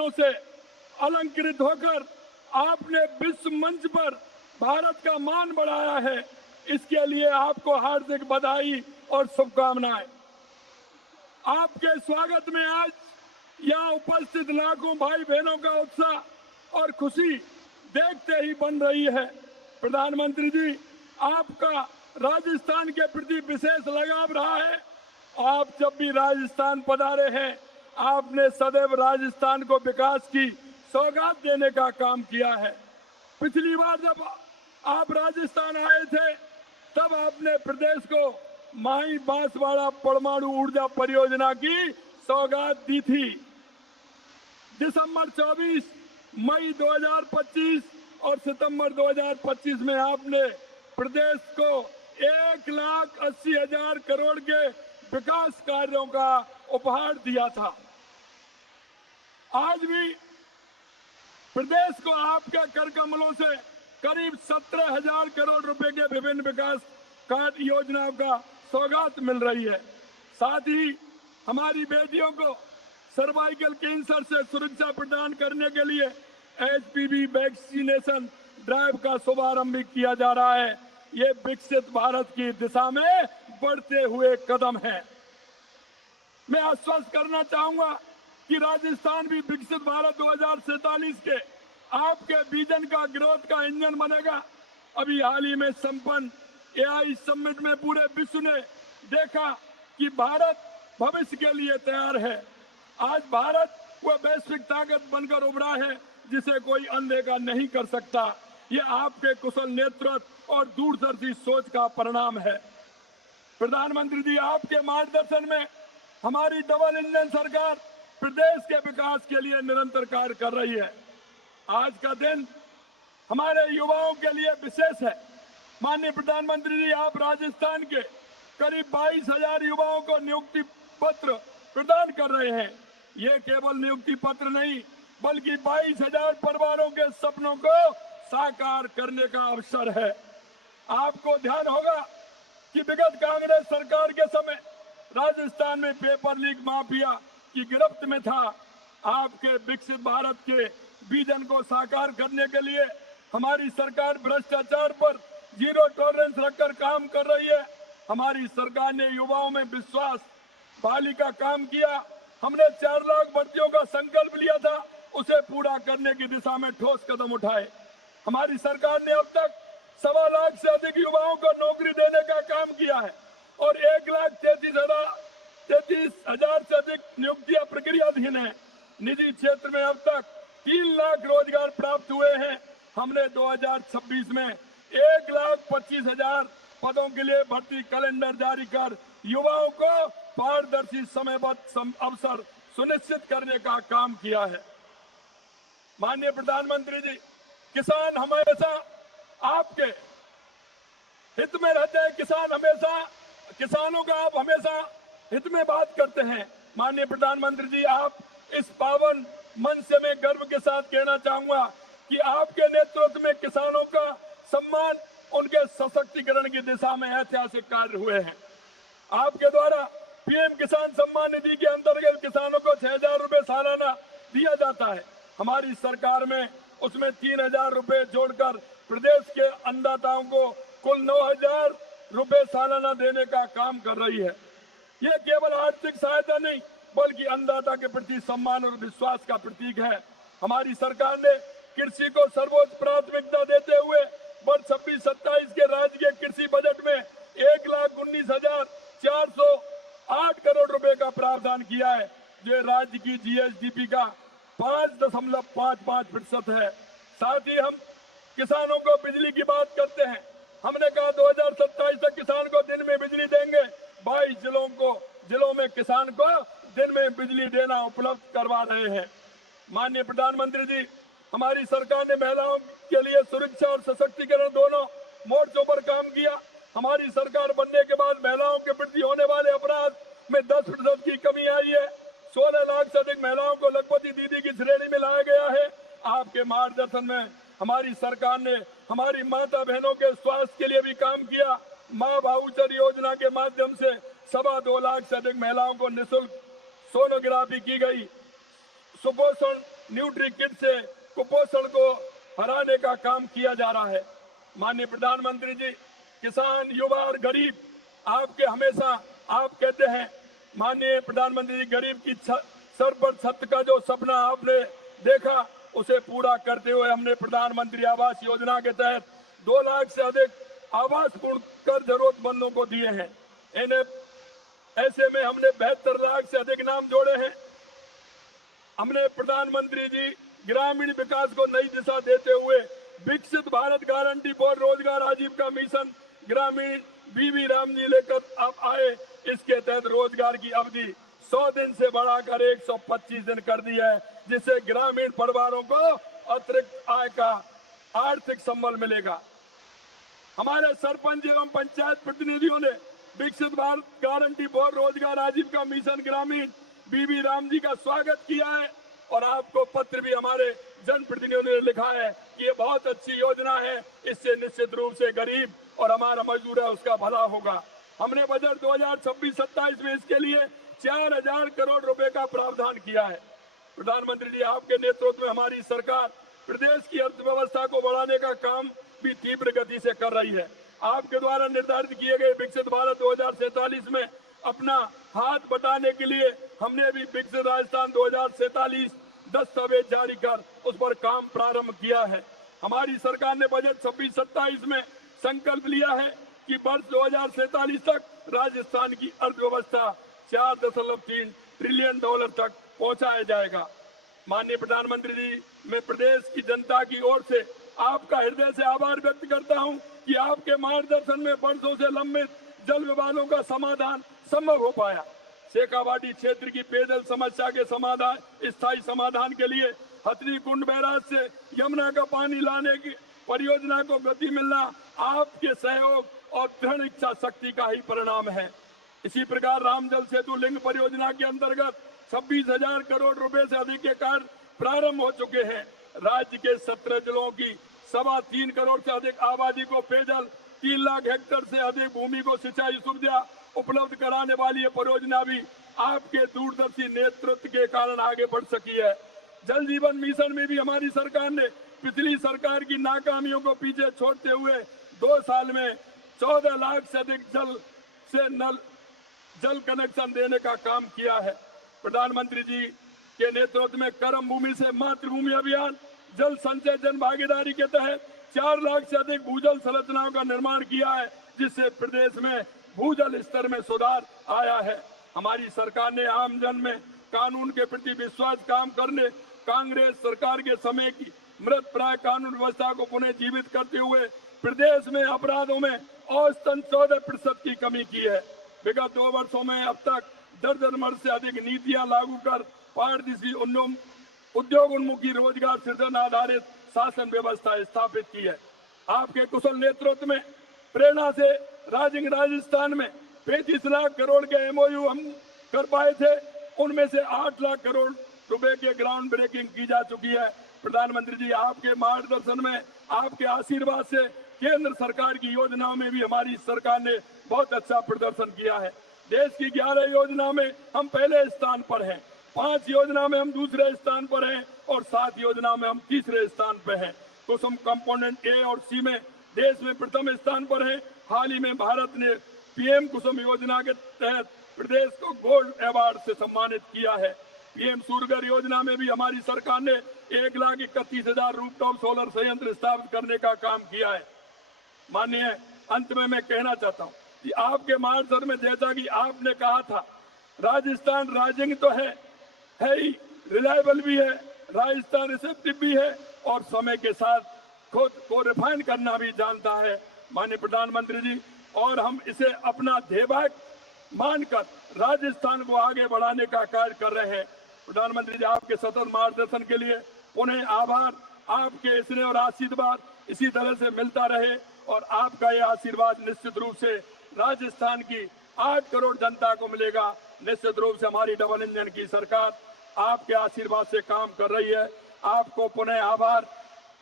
सम्मानों से अलंकृत होकर आपने विश्व मंच पर भारत का मान बढ़ाया है। इसके लिए आपको हार्दिक बधाई और शुभकामनाएं। आपके स्वागत में आज यहाँ उपस्थित लाखों भाई बहनों का उत्साह और खुशी देखते ही बन रही है। प्रधानमंत्री जी, आपका राजस्थान के प्रति विशेष लगाव रहा है। आप जब भी राजस्थान पधारे हैं, आपने सदैव राजस्थान को विकास की सौगात देने का काम किया है। पिछली बार जब आप राजस्थान आए थे, तब आपने प्रदेश को माही बांसवाड़ा परमाणु ऊर्जा परियोजना की सौगात दी थी। दिसंबर 24, मई 2025 और सितंबर 2025 में आपने प्रदेश को 1,80,000 करोड़ के विकास कार्यों का उपहार दिया था। आज भी प्रदेश को आपके कर कमलों से करीब 17,000 करोड़ रुपए के विभिन्न विकास कार्य योजनाओं का सौगात मिल रही है। साथ ही हमारी बेटियों को सर्वाइकल कैंसर से सुरक्षा प्रदान करने के लिए HPV वैक्सीनेशन ड्राइव का शुभारंभ भी किया जा रहा है। ये विकसित भारत की दिशा में बढ़ते हुए कदम है। मैं आश्वस्त करना चाहूंगा कि राजस्थान भी विकसित भारत 2047 के आपके विजन का ग्रोथ का इंजन बनेगा। अभी हाल ही में संपन्न AI समिट में पूरे विश्व ने देखा कि भारत भविष्य के लिए तैयार है। आज भारत वह वैश्विक ताकत बनकर उभरा है जिसे कोई अनदेखा नहीं कर सकता। ये आपके कुशल नेतृत्व और दूरदर्शी सोच का परिणाम है। प्रधानमंत्री जी, आपके मार्गदर्शन में हमारी डबल इंजन सरकार प्रदेश के विकास के लिए निरंतर कार्य कर रही है। आज का दिन हमारे युवाओं के लिए विशेष है। माननीय प्रधानमंत्री जी, आप राजस्थान के करीब 22,000 युवाओं को नियुक्ति पत्र प्रदान कर रहे हैं। ये केवल नियुक्ति पत्र नहीं, बल्कि 22,000 परिवारों के सपनों को साकार करने का अवसर है। आपको ध्यान होगा कि विगत कांग्रेस सरकार के समय राजस्थान में पेपर लीक माफिया की गिरफ्त में था। आपके विकसित भारत के विजन को साकार करने के लिए हमारी सरकार भ्रष्टाचार पर जीरो टॉलरेंस रखकर काम कर रही है। हमारी सरकार ने युवाओं में विश्वास बहाली का काम किया। हमने 4 लाख भर्तियों का संकल्प लिया था, उसे पूरा करने की दिशा में ठोस कदम उठाए। हमारी सरकार ने अब तक 1.25 लाख से अधिक युवाओं को नौकरी देने का काम किया है और 1,33,000 से अधिक नियुक्तियां प्रक्रियाधीन है। निजी क्षेत्र में अब तक 3 लाख रोजगार प्राप्त हुए हैं। हमने 2026 में 1,25,000 पदों के लिए भर्ती कैलेंडर जारी कर युवाओं को पारदर्शी समयबद्ध अवसर सुनिश्चित करने का काम किया है। माननीय प्रधानमंत्री जी, किसान हमेशा आपके हित में रहते हैं। किसानों का आप हमेशा हित में बात करते हैं। माननीय प्रधानमंत्री जी, आप इस पावन मंच से मैं गर्व के साथ कहना चाहूंगा कि आपके नेतृत्व में किसानों का सम्मान, उनके सशक्तिकरण की दिशा में ऐतिहासिक कार्य हुए हैं। आपके द्वारा PM किसान सम्मान निधि के अंतर्गत किसानों को 6,000 रुपए सालाना दिया जाता है। हमारी सरकार में उसमें 3,000 रुपए जोड़कर प्रदेश के अन्नदाताओं को कुल 9,000 रुपए सालाना देने का काम कर रही है। यह केवल आर्थिक सहायता नहीं, बल्कि अन्नदाता के प्रति सम्मान और विश्वास का प्रतीक है। हमारी सरकार ने कृषि को सर्वोच्च प्राथमिकता देते हुए वर्ष 26-27 के राज्य के कृषि बजट में 1,19,408 करोड़ रुपए का प्रावधान किया है, जो राज्य की GSDP का 5.55% है। साथ ही हम किसानों को बिजली की बात करते हैं। हमने कहा 2027 तक किसान को दिन में बिजली देंगे। 22 जिलों में किसान को दिन में बिजली देना उपलब्ध करवा रहे हैं। माननीय प्रधानमंत्री जी, हमारी सरकार ने महिलाओं के लिए सुरक्षा और सशक्तिकरण दोनों मोर्चों पर काम किया। हमारी सरकार बनने के बाद महिलाओं के प्रति होने वाले अपराध में 10% की कमी आई है। 16 लाख से अधिक महिलाओं को लखपति दीदी की श्रेणी में लाया गया है। आपके मार्गदर्शन में हमारी सरकार ने हमारी माता बहनों के स्वास्थ्य के लिए भी काम किया। माँ भाऊचर योजना के माध्यम से 2.25 लाख से अधिक महिलाओं को निःशुल्क सोनोग्राफी की गई। सुपोषण न्यूट्री किट से कुपोषण को हराने का काम किया जा रहा है। माननीय प्रधानमंत्री जी, किसान, युवा और गरीब आपके हमेशा आप कहते हैं, माननीय प्रधानमंत्री जी, गरीब की सर पर छत का जो सपना आपने देखा उसे पूरा करते हुए हमने प्रधानमंत्री आवास योजना के तहत 2 लाख से अधिक आवास पूर्ण कर जरूरतमंदों को दिए हैं। इन्हें ऐसे में हमने 72 लाख से अधिक नाम जोड़े हैं। हमने प्रधानमंत्री जी ग्रामीण विकास को नई दिशा देते हुए विकसित भारत गारंटी फॉर रोजगार आजीविका मिशन ग्रामीण बीवी राम जी लेकर अब आए। इसके तहत रोजगार की अवधि 100 दिन से बढ़ाकर 125 दिन कर दी है, जिससे ग्रामीण परिवारों को अतिरिक्त आय का आर्थिक संबल मिलेगा। हमारे सरपंच एवं पंचायत प्रतिनिधियों ने विकसित भारत गारंटी फॉर रोजगार आजीविका मिशन ग्रामीण बीबी राम जी का स्वागत किया है और आपको पत्र भी हमारे जनप्रतिनिधियों ने लिखा है कि ये बहुत अच्छी योजना है, इससे निश्चित रूप से गरीब और हमारा मजदूर है उसका भला होगा। हमने बजट 2026-27 में इसके लिए 4000 करोड़ रुपए का प्रावधान किया है। प्रधानमंत्री जी, आपके नेतृत्व में हमारी सरकार प्रदेश की अर्थव्यवस्था को बढ़ाने का काम भी तीव्र गति से कर रही है। आपके द्वारा निर्धारित किए गए विकसित भारत 2047 में अपना हाथ बटाने के लिए हमने भी विकसित राजस्थान 2047 दस्तावेज जारी कर उस पर काम प्रारंभ किया है। हमारी सरकार ने बजट 26-27 में संकल्प लिया है कि वर्ष 2047 तक राजस्थान की अर्थव्यवस्था 4.3 ट्रिलियन डॉलर तक पहुंचाया जाएगा। माननीय प्रधानमंत्री जी, मैं प्रदेश की जनता की ओर से आपका हृदय से आभार व्यक्त करता हूं कि आपके मार्गदर्शन में वर्षों से लंबित जल विवादों का समाधान संभव हो पाया। शेखावाटी क्षेत्र की पेयजल समस्या के स्थायी समाधान के लिए हथनी कुंड बैराज से यमुना का पानी लाने की परियोजना को गति मिलना आपके सहयोग और दृढ़ इच्छा शक्ति का ही परिणाम है। इसी प्रकार रामजल सेतु लिंक परियोजना के अंतर्गत 26,000 करोड़ रुपए से अधिक के कार्य प्रारंभ हो चुके हैं। राज्य के 17 जिलों की 3.25 करोड़ से अधिक आबादी को पेयजल, 3 लाख हेक्टेयर से अधिक भूमि को सिंचाई सुविधा उपलब्ध कराने वाली ये परियोजना भी आपके दूरदर्शी नेतृत्व के कारण आगे बढ़ सकी है। जल जीवन मिशन में भी हमारी सरकार ने पिछली सरकार की नाकामियों को पीछे छोड़ते हुए 2 साल में 14 लाख से अधिक जल कनेक्शन देने का काम किया है। प्रधानमंत्री जी के नेतृत्व में कर्म भूमि से मातृभूमि अभियान, जल संचय जन भागीदारी के तहत 4 लाख से अधिक भूजल संरचनाओं का निर्माण किया है, जिससे प्रदेश में भूजल स्तर में सुधार आया है। हमारी सरकार ने आम जन में कानून के प्रति विश्वास काम करने कांग्रेस सरकार के समय की मृत प्राय कानून व्यवस्था को पुनः जीवित करते हुए प्रदेश में अपराधों में औसतन 14% की कमी की है। विगत 2 वर्षों में अब तक दर्जन से अधिक नीतियां लागू कर पारदर्शी उद्योग उन्मुखी रोजगार सृजन आधारित शासन व्यवस्था स्थापित की है। आपके कुशल नेतृत्व में प्रेरणा से राजस्थान में 35 लाख करोड़ के MOU हम कर पाए थे, उनमें से 8 लाख करोड़ रुपए के ग्राउंड ब्रेकिंग की जा चुकी है। प्रधानमंत्री जी, आपके मार्गदर्शन में, आपके आशीर्वाद से केंद्र सरकार की योजनाओं में भी हमारी सरकार ने बहुत अच्छा प्रदर्शन किया है। देश की 11 योजना में हम पहले स्थान पर हैं, 5 योजना में हम दूसरे स्थान पर हैं और 7 योजना में हम तीसरे स्थान पर हैं। कुसुम कंपोनेंट A और C में देश में प्रथम स्थान पर हैं। हाल ही में भारत ने PM कुसुम योजना के तहत प्रदेश को गोल्ड अवार्ड से सम्मानित किया है। PM सूर्यघर योजना में भी हमारी सरकार ने 1,31,000 रूफटॉप सोलर संयंत्र स्थापित करने का काम किया है। माननीय, अंत में मैं कहना चाहता हूँ कि आपके मार्गदर्शन में, जैसा कि आपने कहा था, राजस्थान राइजिंग तो है ही, रिलायबल भी है, राजस्थान रिसेप्टिव भी है और समय के साथ खुद को रिफाइन करना भी जानता है। माननीय प्रधानमंत्री जी, और हम इसे अपना ध्येय मानकर राजस्थान को आगे बढ़ाने का कार्य कर रहे हैं। प्रधानमंत्री जी, आपके सतत मार्गदर्शन के लिए पुनः आभार। आपके स्नेह और आशीर्वाद इसी तरह से मिलता रहे और आपका यह आशीर्वाद निश्चित रूप से राजस्थान की 8 करोड़ जनता को मिलेगा। निश्चित रूप से हमारी डबल इंजन की सरकार आपके आशीर्वाद से काम कर रही है। आपको पुनः आभार।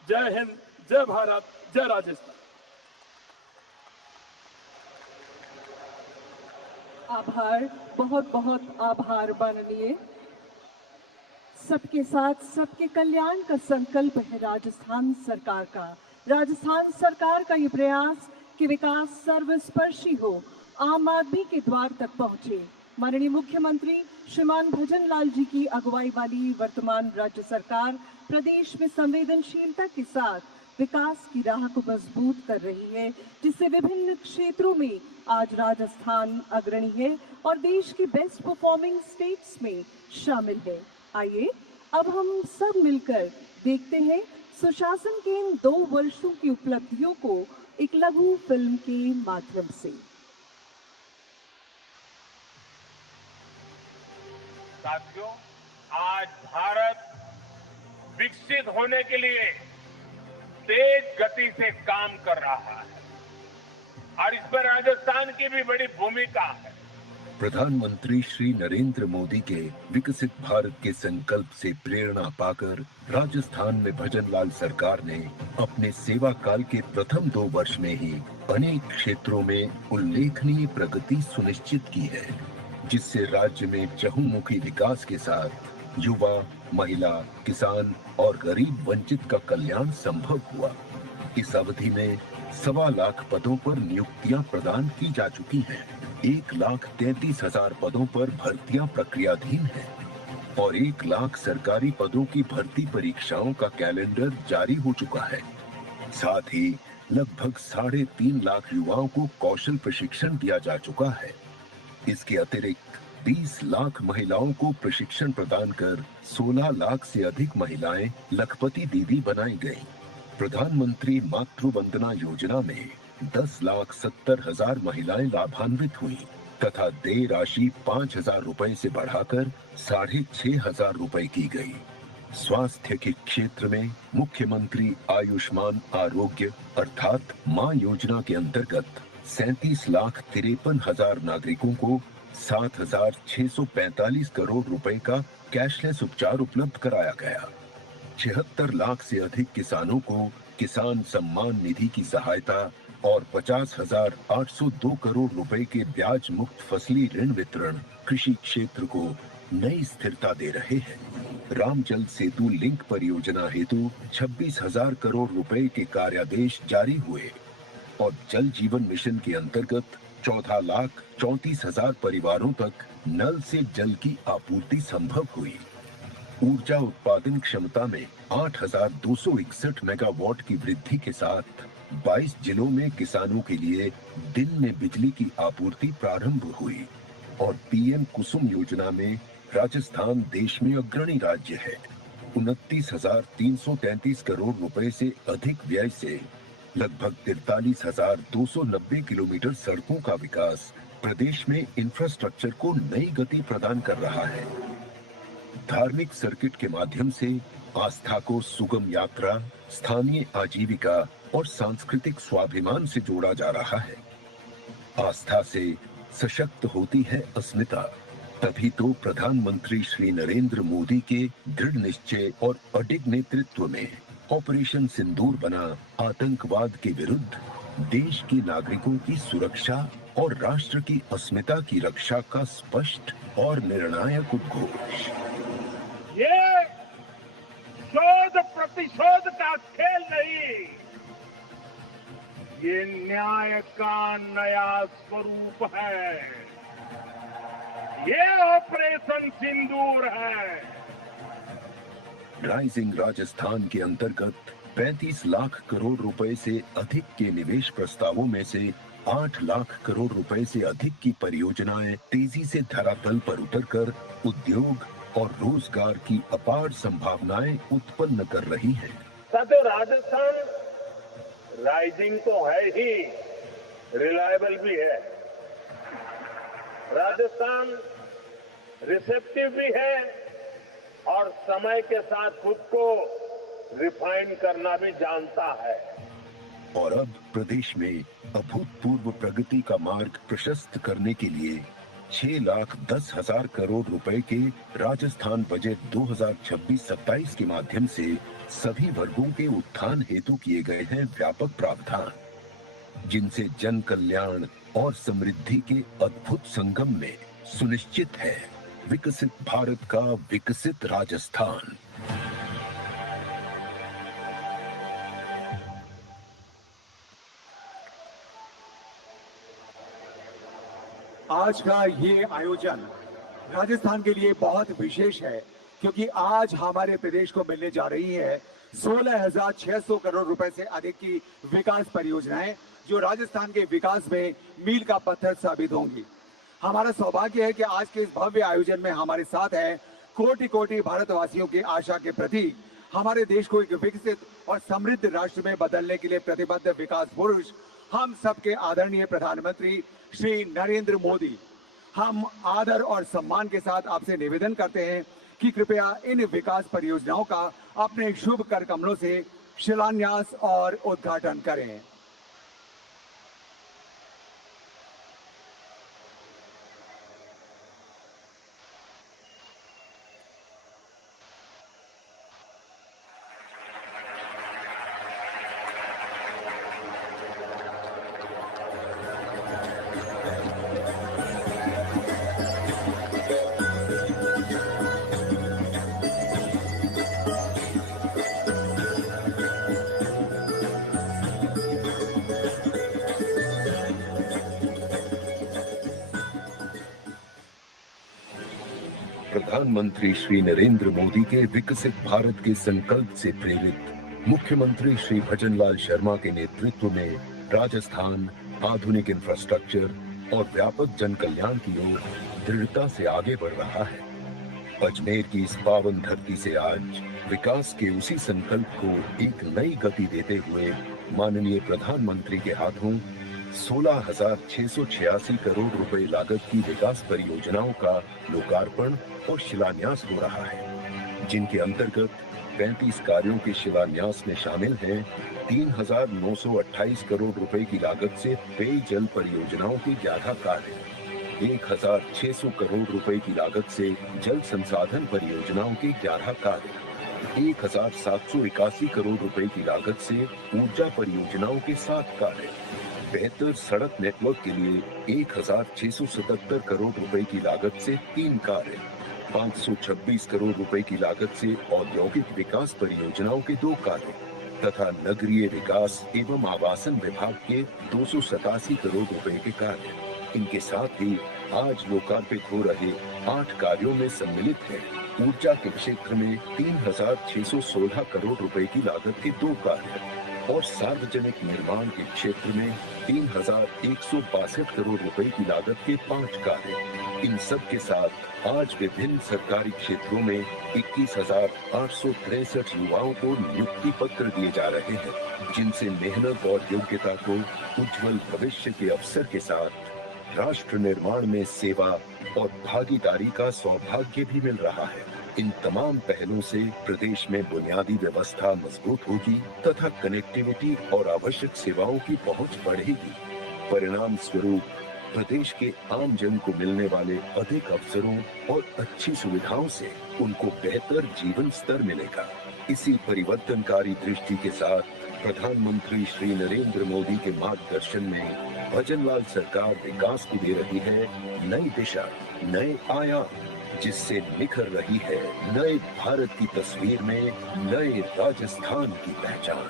जय हिंद, जय भारत, जय राजस्थान। आभार, बहुत बहुत आभार माननीय सबके साथ सबके कल्याण का संकल्प है राजस्थान सरकार का। राजस्थान सरकार का ये प्रयास कि विकास सर्वस्पर्शी हो, आम आदमी के द्वार तक पहुंचे। माननीय मुख्यमंत्री श्रीमान भजन लाल जी की अगुवाई वाली वर्तमान राज्य सरकार प्रदेश में संवेदनशीलता के साथ विकास की राह को मजबूत कर रही है, जिससे विभिन्न क्षेत्रों में आज राजस्थान अग्रणी है और देश की बेस्ट परफॉर्मिंग स्टेट्स में शामिल है। आइए अब हम सब मिलकर देखते हैं सुशासन के इन 2 वर्षों की उपलब्धियों को एक लघु फिल्म के माध्यम से। साथियों, आज भारत विकसित होने के लिए तेज गति से काम कर रहा है और इस पर राजस्थान की भी बड़ी भूमिका है। प्रधानमंत्री श्री नरेंद्र मोदी के विकसित भारत के संकल्प से प्रेरणा पाकर राजस्थान में भजन लाल सरकार ने अपने सेवा काल के प्रथम 2 वर्ष में ही अनेक क्षेत्रों में उल्लेखनीय प्रगति सुनिश्चित की है, जिससे राज्य में चहुमुखी विकास के साथ युवा, महिला, किसान और गरीब वंचित का कल्याण संभव हुआ। इस अवधि में 1.25 लाख पदों पर नियुक्तियां प्रदान की जा चुकी हैं। 1,33,000 पदों पर भर्तियां प्रक्रियाधीन हैं और 1 लाख सरकारी पदों की भर्ती परीक्षाओं का कैलेंडर जारी हो चुका है। साथ ही लगभग 3.5 लाख युवाओं को कौशल प्रशिक्षण दिया जा चुका है। इसके अतिरिक्त 20 लाख महिलाओं को प्रशिक्षण प्रदान कर 16 लाख से अधिक महिलाएं लखपति दीदी बनाई गईं। प्रधानमंत्री मातृ वंदना योजना में 10,70,000 महिलाएं लाभान्वित हुई तथा देय राशि 5,000 रुपए से बढ़ाकर 6,500 रुपए की गई। स्वास्थ्य के क्षेत्र में मुख्यमंत्री आयुष्मान आरोग्य अर्थात मां योजना के अंतर्गत 37,53,000 नागरिकों को 7,645 करोड़ रुपए का कैशलेस उपचार उपलब्ध कराया गया। 76 लाख से अधिक किसानों को किसान सम्मान निधि की सहायता और 50,802 करोड़ रुपए के ब्याज मुक्त फसली ऋण वितरण कृषि क्षेत्र को नई स्थिरता दे रहे हैं। राम जल सेतु लिंक परियोजना हेतु 26,000 करोड़ रुपए के कार्यादेश जारी हुए और जल जीवन मिशन के अंतर्गत 14,34,000 परिवारों तक नल से जल की आपूर्ति संभव हुई। ऊर्जा उत्पादन क्षमता में 8,261 मेगावाट की वृद्धि के साथ 22 जिलों में किसानों के लिए दिन में बिजली की आपूर्ति प्रारंभ हुई और पीएम कुसुम योजना में राजस्थान देश में अग्रणी राज्य है। 29,333 करोड़ रुपए से अधिक व्यय से लगभग 43,290 किलोमीटर सड़कों का विकास प्रदेश में इंफ्रास्ट्रक्चर को नई गति प्रदान कर रहा है। धार्मिक सर्किट के माध्यम से आस्था को सुगम यात्रा, स्थानीय आजीविका और सांस्कृतिक स्वाभिमान से जोड़ा जा रहा है। आस्था से सशक्त होती है अस्मिता, तभी तो प्रधानमंत्री श्री नरेंद्र मोदी के दृढ़ निश्चय और अडिग नेतृत्व में ऑपरेशन सिंदूर बना आतंकवाद के विरुद्ध देश के नागरिकों की सुरक्षा और राष्ट्र की अस्मिता की रक्षा का स्पष्ट और निर्णायक उद्घोष। ये शोध प्रतिशोध का खेल नहीं, ये न्याय का नया स्वरूप है। ये ऑपरेशन सिंदूर है। राइजिंग राजस्थान के अंतर्गत 35 लाख करोड़ रुपए से अधिक के निवेश प्रस्तावों में से 8 लाख करोड़ रुपए से अधिक की परियोजनाएं तेजी से धरातल पर उतरकर उद्योग और रोजगार की अपार संभावनाएं उत्पन्न कर रही हैं। साथियों, राजस्थान राइजिंग तो है ही, रिलायबल भी है। राजस्थान रिसेप्टिव भी है और समय के साथ खुद को रिफाइन करना भी जानता है। और अब प्रदेश में अभूतपूर्व प्रगति का मार्ग प्रशस्त करने के लिए 6,10,000 करोड़ रुपए के राजस्थान बजट 2026-27 के माध्यम से सभी वर्गों के उत्थान हेतु किए गए हैं व्यापक प्रावधान, जिनसे जन कल्याण और समृद्धि के अद्भुत संगम में सुनिश्चित है विकसित भारत का विकसित राजस्थान। आज का ये आयोजन राजस्थान के लिए बहुत विशेष है, क्योंकि आज हमारे प्रदेश को मिलने जा रही है 16,600 करोड़ रुपए से अधिक की विकास परियोजनाएं, जो राजस्थान के विकास में मील का पत्थर साबित होंगी। हमारा सौभाग्य है कि आज के इस भव्य आयोजन में हमारे साथ है कोटि कोटि भारतवासियों की आशा के प्रतीक, हमारे देश को एक विकसित और समृद्ध राष्ट्र में बदलने के लिए प्रतिबद्ध विकास पुरुष, हम सबके आदरणीय प्रधानमंत्री श्री नरेंद्र मोदी। हम आदर और सम्मान के साथ आपसे निवेदन करते हैं कि कृपया इन विकास परियोजनाओं का अपने शुभ कर कमलों से शिलान्यास और उद्घाटन करें। प्रधानमंत्री श्री नरेंद्र मोदी के विकसित भारत के संकल्प से प्रेरित मुख्यमंत्री श्री भजनलाल शर्मा के नेतृत्व में राजस्थान आधुनिक इंफ्रास्ट्रक्चर और व्यापक जन कल्याण की ओर दृढ़ता से आगे बढ़ रहा है। अजमेर की इस पावन धरती से आज विकास के उसी संकल्प को एक नई गति देते हुए माननीय प्रधानमंत्री के हाथों 16,686 करोड़ रुपए लागत की विकास परियोजनाओं का लोकार्पण और शिलान्यास हो रहा है, जिनके अंतर्गत 35 कार्यों के शिलान्यास में शामिल हैं 3,928 करोड़ रुपए की लागत से पेयजल परियोजनाओं के 11 कार्य, 1,600 करोड़ रुपए की लागत से जल संसाधन परियोजनाओं के 11 कार्य, 1,781 करोड़ रुपए की लागत से ऊर्जा परियोजनाओं के 7 कार्य, बेहतर सड़क नेटवर्क के लिए 1,677 करोड़ रुपए की लागत से 3 कार्य, 526 करोड़ रुपए की लागत से औद्योगिक विकास परियोजनाओं के 2 कार्य तथा नगरीय विकास एवं आवासन विभाग के 287 करोड़ रुपए के कार्य। इनके साथ ही आज लोकार्पित हो रहे 8 कार्यों में सम्मिलित है ऊर्जा के क्षेत्र में 3,616 करोड़ रुपए की लागत के 2 कार्य और सार्वजनिक निर्माण के क्षेत्र में 3,162 करोड़ रुपए की लागत के 5 कार्य। इन सब के साथ आज विभिन्न सरकारी क्षेत्रों में 21,863 युवाओं को नियुक्ति पत्र दिए जा रहे हैं, जिनसे मेहनत और योग्यता को उज्जवल भविष्य के अवसर के साथ राष्ट्र निर्माण में सेवा और भागीदारी का सौभाग्य भी मिल रहा है। इन तमाम पहलों से प्रदेश में बुनियादी व्यवस्था मजबूत होगी तथा कनेक्टिविटी और आवश्यक सेवाओं की पहुंच बढ़ेगी। परिणाम स्वरूप प्रदेश के आम जन को मिलने वाले अधिक अवसरों और अच्छी सुविधाओं से उनको बेहतर जीवन स्तर मिलेगा। इसी परिवर्तनकारी दृष्टि के साथ प्रधानमंत्री श्री नरेंद्र मोदी के मार्गदर्शन में भजनलाल सरकार विकास को दे रही है नई दिशा, नए आयाम, जिससे निखर रही है नए भारत की तस्वीर में नए राजस्थान की पहचान।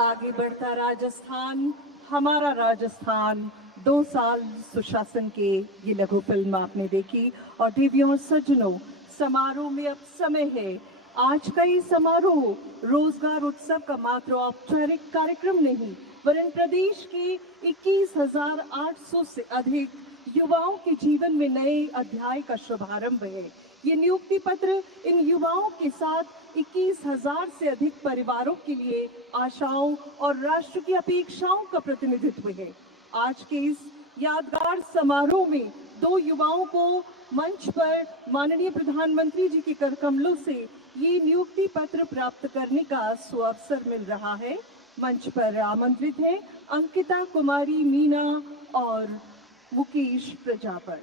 आगे बढ़ता राजस्थान, हमारा राजस्थान। 2 साल सुशासन के ये लघु फिल्म आपने देखी और देवियों और सज्जनों, समारोह में अब समय है। आज का ये समारोह रोजगार उत्सव का मात्र औपचारिक कार्यक्रम नहीं, वरन प्रदेश के 21,800 से अधिक युवाओं के जीवन में नए अध्याय का शुभारंभ है। ये नियुक्ति पत्र इन युवाओं के साथ 21,000 से अधिक परिवारों के लिए आशाओं और राष्ट्र की अपेक्षाओं का प्रतिनिधित्व है। आज के इस यादगार समारोह में 2 युवाओं को मंच पर माननीय प्रधानमंत्री जी के करकमलों से ये नियुक्ति पत्र प्राप्त करने का सुअवसर मिल रहा है। मंच पर आमंत्रित हैं अंकिता कुमारी मीना और मुकेश प्रजापत,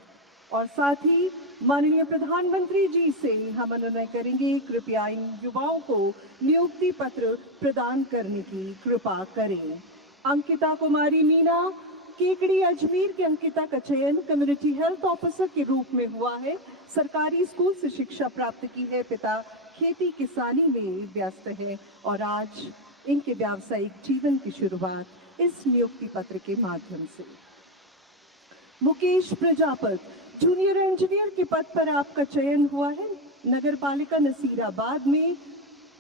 और साथ ही माननीय प्रधानमंत्री जी से हम अनुनय करेंगे, कृपया इन युवाओं को नियुक्ति पत्र प्रदान करने की कृपा करें। अंकिता कुमारी मीना केकड़ी अजमेर की अंकिता का चयन कम्युनिटी हेल्थ ऑफिसर के रूप में हुआ है। सरकारी स्कूल से शिक्षा प्राप्त की है। पिता खेती किसानी में व्यस्त है और आज इनके व्यावसायिक जीवन की शुरुआत इस नियुक्ति पत्र के माध्यम से। मुकेश प्रजापत जूनियर इंजीनियर के पद पर आपका चयन हुआ है। नगर पालिका नसीराबाद में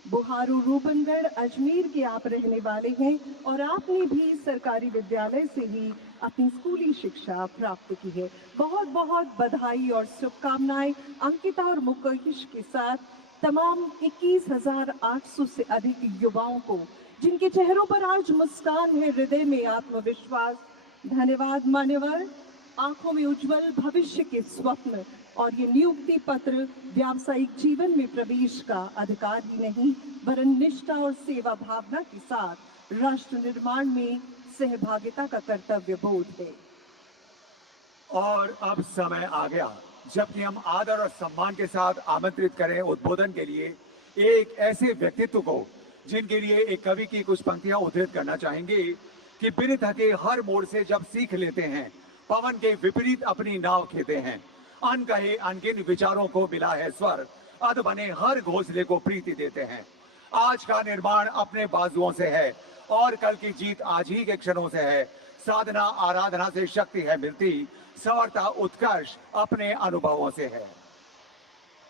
बुहारू रूपनगढ़ अजमेर के आप रहने वाले हैं और आपने भी सरकारी विद्यालय से ही अपनी स्कूली शिक्षा प्राप्त की है। बहुत बहुत बधाई और शुभकामनाएं अंकिता और मुकेश के साथ तमाम 21,800 से अधिक युवाओं को, जिनके चेहरों पर आज मुस्कान है, हृदय में आत्मविश्वास। धन्यवाद मान्यवर। आंखों में उज्जवल भविष्य के स्वप्न और ये नियुक्ति पत्र व्यावसायिक जीवन में प्रवेश का अधिकार ही नहीं, वरन निष्ठा और सेवा भावना के साथ राष्ट्र निर्माण में सहभागिता का कर्तव्य बोध है। और अब समय आ गया जबकि हम आदर और सम्मान के साथ आमंत्रित करें उद्बोधन के लिए एक ऐसे व्यक्तित्व को, जिनके लिए एक कवि की कुछ पंक्तियां उद्धृत करना चाहेंगे कि बिन थके हर मोड़ से जब सीख लेते हैं, पवन के विपरीत अपनी नाव खेते हैं। अनकहे अनगिन विचारों को मिला है स्वर, अध बने हर घोंसले को प्रीति देते हैं। आज का निर्माण अपने बाजुओं से है और कल की जीत आज ही के क्षणों से है। साधना आराधना से शक्ति है मिलती, सवरता उत्कर्ष अपने अनुभवों से है।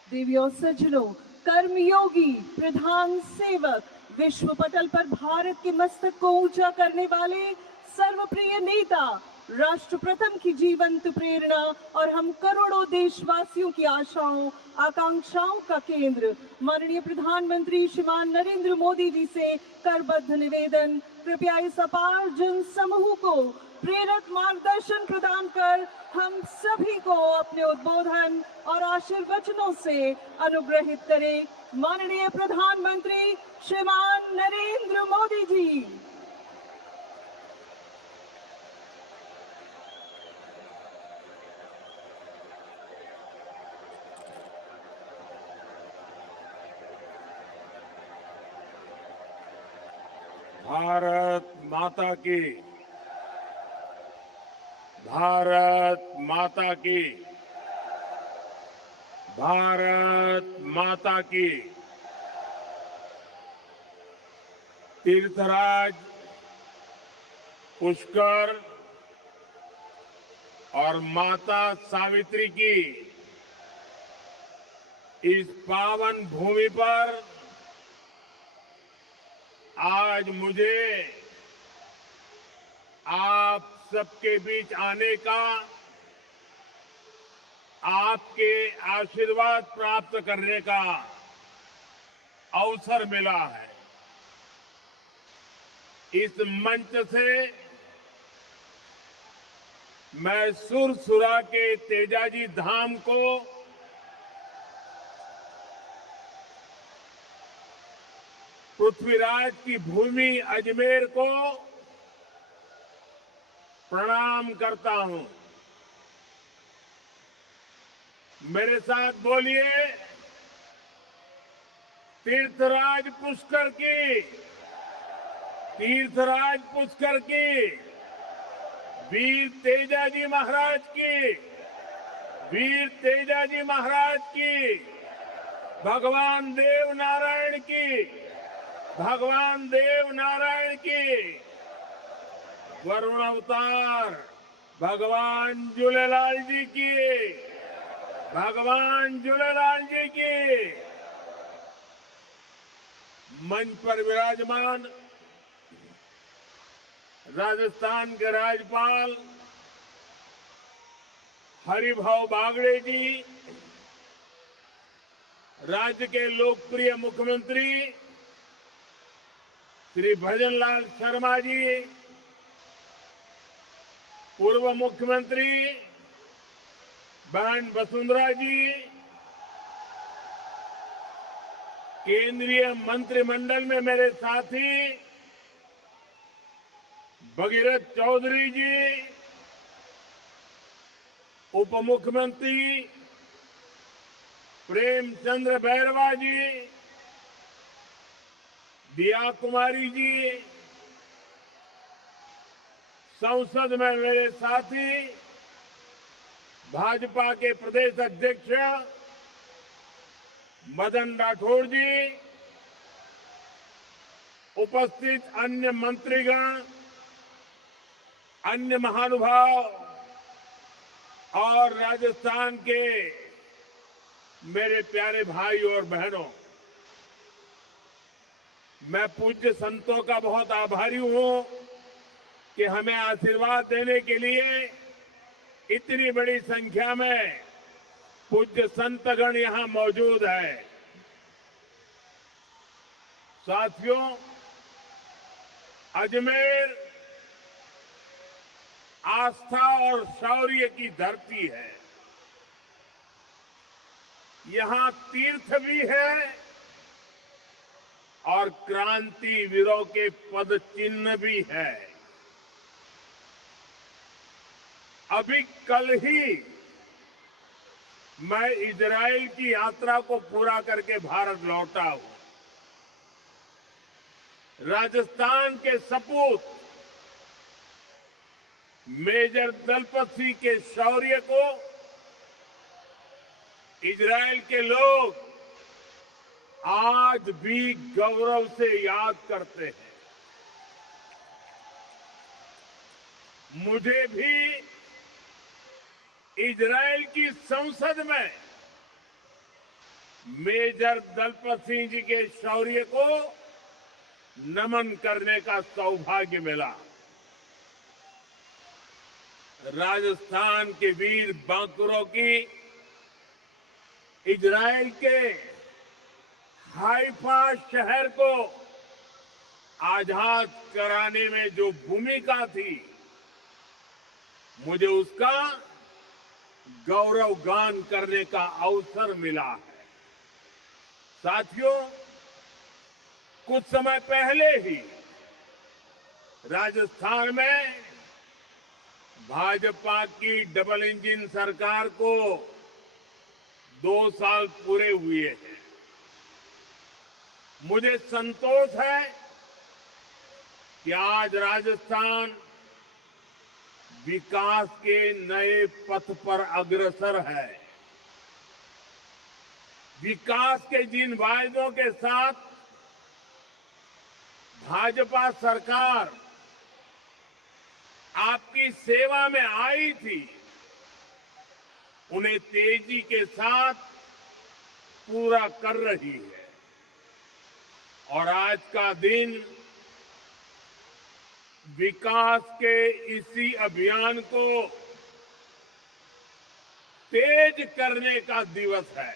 देवी और सज्जनों, कर्मयोगी प्रधान सेवक, विश्व पटल पर भारत के मस्तक को ऊंचा करने वाले सर्वप्रिय नेता, राष्ट्र प्रथम की जीवंत प्रेरणा और हम करोड़ों देशवासियों की आशाओं आकांक्षाओं का केंद्र, माननीय प्रधानमंत्री श्रीमान नरेंद्र मोदी जी से करबद्ध निवेदन, कृपया इस अपार जन समूह को प्रेरक मार्गदर्शन प्रदान कर हम सभी को अपने उद्बोधन और आशीर्वचनों से अनुग्रहित करें। माननीय प्रधानमंत्री श्रीमान नरेंद्र मोदी जी। भारत माता की, भारत माता की, भारत माता की। तीर्थराज पुष्कर और माता सावित्री की इस पावन भूमि पर आज मुझे आप सबके बीच आने का, आपके आशीर्वाद प्राप्त करने का अवसर मिला है। इस मंच से मैं सुरसुरा के तेजाजी धाम को पृथ्वीराज की भूमि अजमेर को प्रणाम करता हूं। मेरे साथ बोलिए, तीर्थराज पुष्कर की, तीर्थराज पुष्कर की, वीर तेजाजी महाराज की, वीर तेजाजी महाराज की, भगवान देव नारायण की, भगवान देव नारायण की, वरुण अवतार भगवान झूलेलाल जी की, भगवान झूलेलाल जी की। मंच पर विराजमान राजस्थान के राज्यपाल हरिभाऊ बागड़े जी, राज्य के लोकप्रिय मुख्यमंत्री श्री भजनलाल शर्मा जी, पूर्व मुख्यमंत्री बहन वसुंधरा जी, केंद्रीय मंत्रिमंडल में मेरे साथी भगीरथ चौधरी जी, उप मुख्यमंत्री प्रेमचंद्र बैरवा जी, दिया कुमारी जी, संसद में मेरे साथी भाजपा के प्रदेश अध्यक्ष मदन राठौड़ जी, उपस्थित अन्य मंत्रीगण, अन्य महानुभाव और राजस्थान के मेरे प्यारे भाई और बहनों, मैं पूज्य संतों का बहुत आभारी हूं कि हमें आशीर्वाद देने के लिए इतनी बड़ी संख्या में पूज्य संतगण यहां मौजूद है। साथियों, अजमेर आस्था और शौर्य की धरती है। यहां तीर्थ भी है और क्रांति वीरों के पद चिन्ह भी है। अभी कल ही मैं इजराइल की यात्रा को पूरा करके भारत लौटा हूं। राजस्थान के सपूत मेजर दलपत सिंह के शौर्य को इजराइल के लोग आज भी गौरव से याद करते हैं। मुझे भी इजराइल की संसद में मेजर दलपत सिंह जी के शौर्य को नमन करने का सौभाग्य मिला। राजस्थान के वीर बांकुरों की इजराइल के हाइफा शहर को आजाद कराने में जो भूमिका थी, मुझे उसका गौरव गान करने का अवसर मिला है। साथियों, कुछ समय पहले ही राजस्थान में भाजपा की डबल इंजन सरकार को 2 साल पूरे हुए हैं। मुझे संतोष है कि आज राजस्थान विकास के नए पथ पर अग्रसर है। विकास के जिन वायदों के साथ भाजपा सरकार आपकी सेवा में आई थी, उन्हें तेजी के साथ पूरा कर रही है। और आज का दिन विकास के इसी अभियान को तेज करने का दिवस है।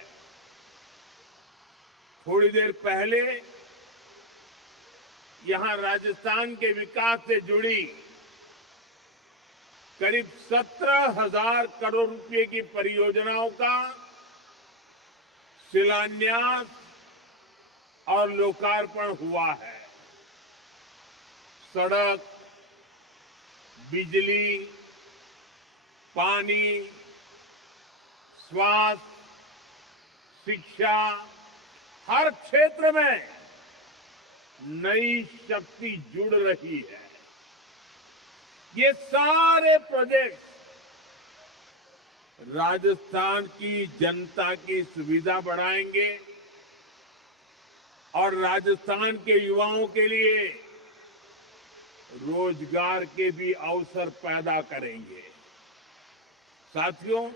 थोड़ी देर पहले यहां राजस्थान के विकास से जुड़ी करीब 17,000 करोड़ रुपए की परियोजनाओं का शिलान्यास और लोकार्पण हुआ है। सड़क, बिजली, पानी, स्वास्थ्य, शिक्षा, हर क्षेत्र में नई शक्ति जुड़ रही है। ये सारे प्रोजेक्ट राजस्थान की जनता की सुविधा बढ़ाएंगे और राजस्थान के युवाओं के लिए रोजगार के भी अवसर पैदा करेंगे। साथियों,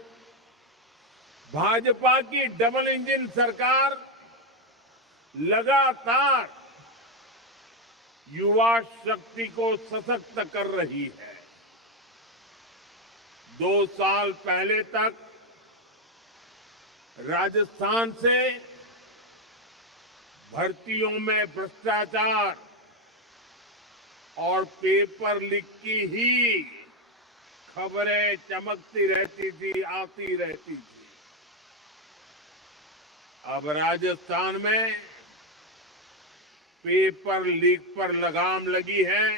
भाजपा की डबल इंजन सरकार लगातार युवा शक्ति को सशक्त कर रही है। 2 साल पहले तक राजस्थान से भर्तियों में भ्रष्टाचार और पेपर लीक की ही खबरें चमकती रहती थी, आती रहती थी। अब राजस्थान में पेपर लीक पर लगाम लगी है।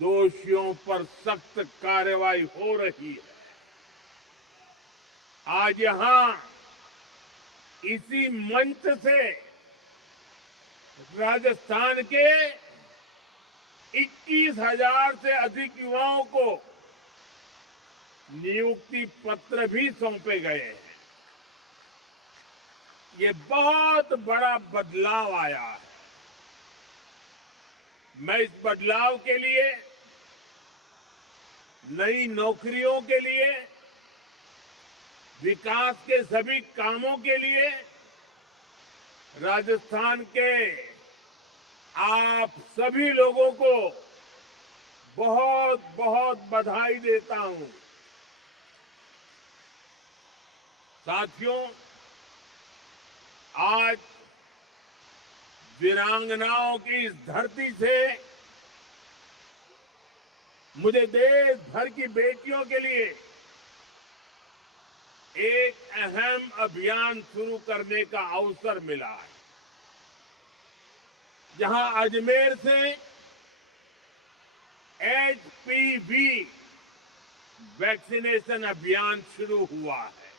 दोषियों पर सख्त कार्रवाई हो रही है। आज यहां इसी मंच से राजस्थान के 21,000 से अधिक युवाओं को नियुक्ति पत्र भी सौंपे गए हैं। ये बहुत बड़ा बदलाव आया है। मैं इस बदलाव के लिए, नई नौकरियों के लिए, विकास के सभी कामों के लिए राजस्थान के आप सभी लोगों को बहुत बहुत बधाई देता हूं। साथियों, आज वीरांगनाओं की इस धरती से मुझे देश भर की बेटियों के लिए एक अहम अभियान शुरू करने का अवसर मिला है, जहां अजमेर से HPV वैक्सीनेशन अभियान शुरू हुआ है।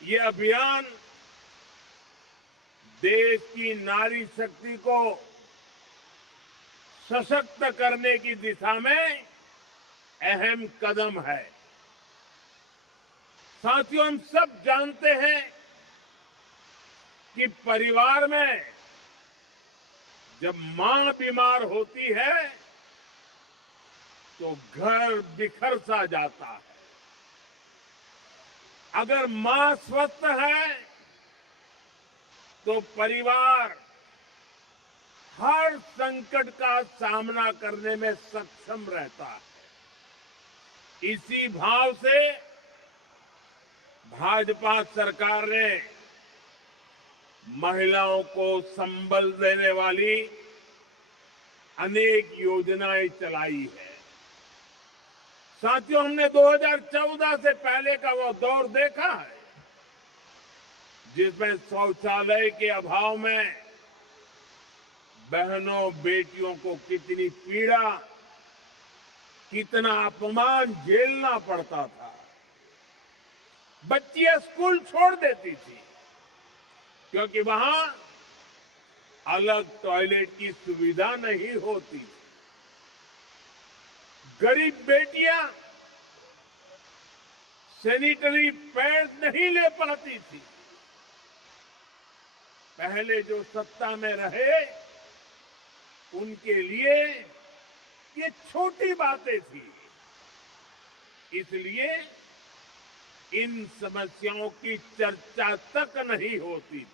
ये अभियान देश की नारी शक्ति को सशक्त करने की दिशा में अहम कदम है। साथियों, हम सब जानते हैं कि परिवार में जब मां बीमार होती है तो घर बिखर सा जाता है। अगर मां स्वस्थ है तो परिवार हर संकट का सामना करने में सक्षम रहता है। इसी भाव से भाजपा सरकार ने महिलाओं को संबल देने वाली अनेक योजनाएं चलाई है। साथियों, हमने 2014 से पहले का वो दौर देखा है जिसमें शौचालय के अभाव में बहनों बेटियों को कितनी पीड़ा, कितना अपमान झेलना पड़ता था। बच्चियां स्कूल छोड़ देती थी क्योंकि वहां अलग टॉयलेट की सुविधा नहीं होती थी। गरीब बेटियां सैनिटरी पैड्स नहीं ले पाती थी। पहले जो सत्ता में रहे उनके लिए ये छोटी बातें थी, इसलिए इन समस्याओं की चर्चा तक नहीं होती थी।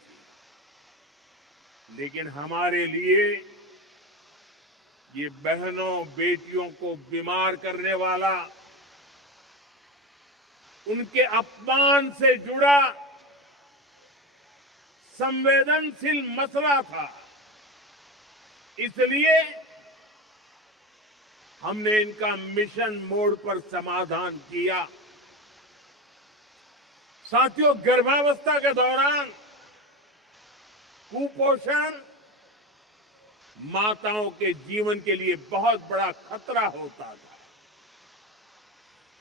लेकिन हमारे लिए ये बहनों बेटियों को बीमार करने वाला, उनके अपमान से जुड़ा संवेदनशील मसला था। इसलिए हमने इनका मिशन मोड पर समाधान किया। साथियों, गर्भावस्था के दौरान कुपोषण माताओं के जीवन के लिए बहुत बड़ा खतरा होता था।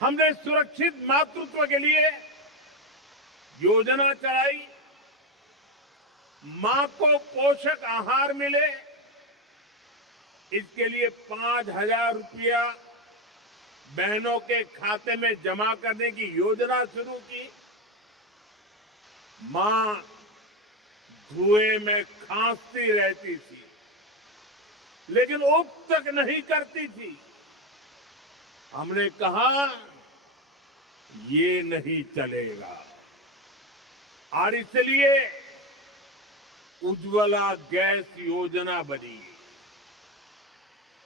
हमने सुरक्षित मातृत्व के लिए योजना चलाई। मां को पोषक आहार मिले, इसके लिए 5,000 रुपया बहनों के खाते में जमा करने की योजना शुरू की। मां धुएं में खांसती रहती थी लेकिन उब तक नहीं करती थी। हमने कहा ये नहीं चलेगा और इसलिए उज्ज्वला गैस योजना बनी।